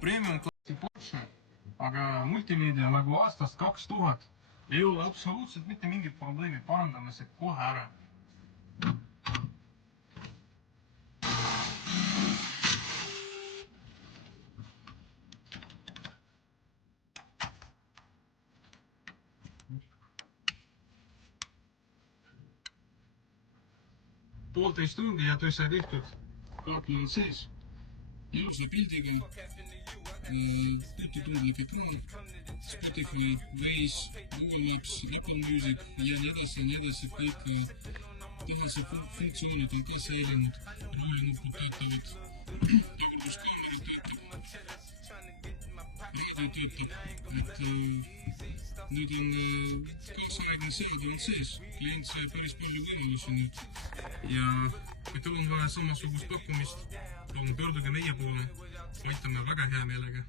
premium klassi Porsche, aga multimeedia nagu aastast 2000 ei ole absoluutselt mitte mingit probleemi, parandame see kohe ära. Poolteist tundi ja töö sai tehtud. Kaapel on sees. Ilusa pildiga. Puututuudlik ekraan. Spotify, Waze, Google Maps, Apple Music ja nii edasi. Kõik tehase funktsioonid on ka säilinud. Roolinupud töötavad. Tagurduskaamerad töötab. Raadio töötab. Nüüd on kaasaegne seade on sees. Klient sai päris palju võimalusi nüüd. Ja kui teil on vaja samasugust pakkumist, palun pöörduge meie poole. Aitame väga hea meelega.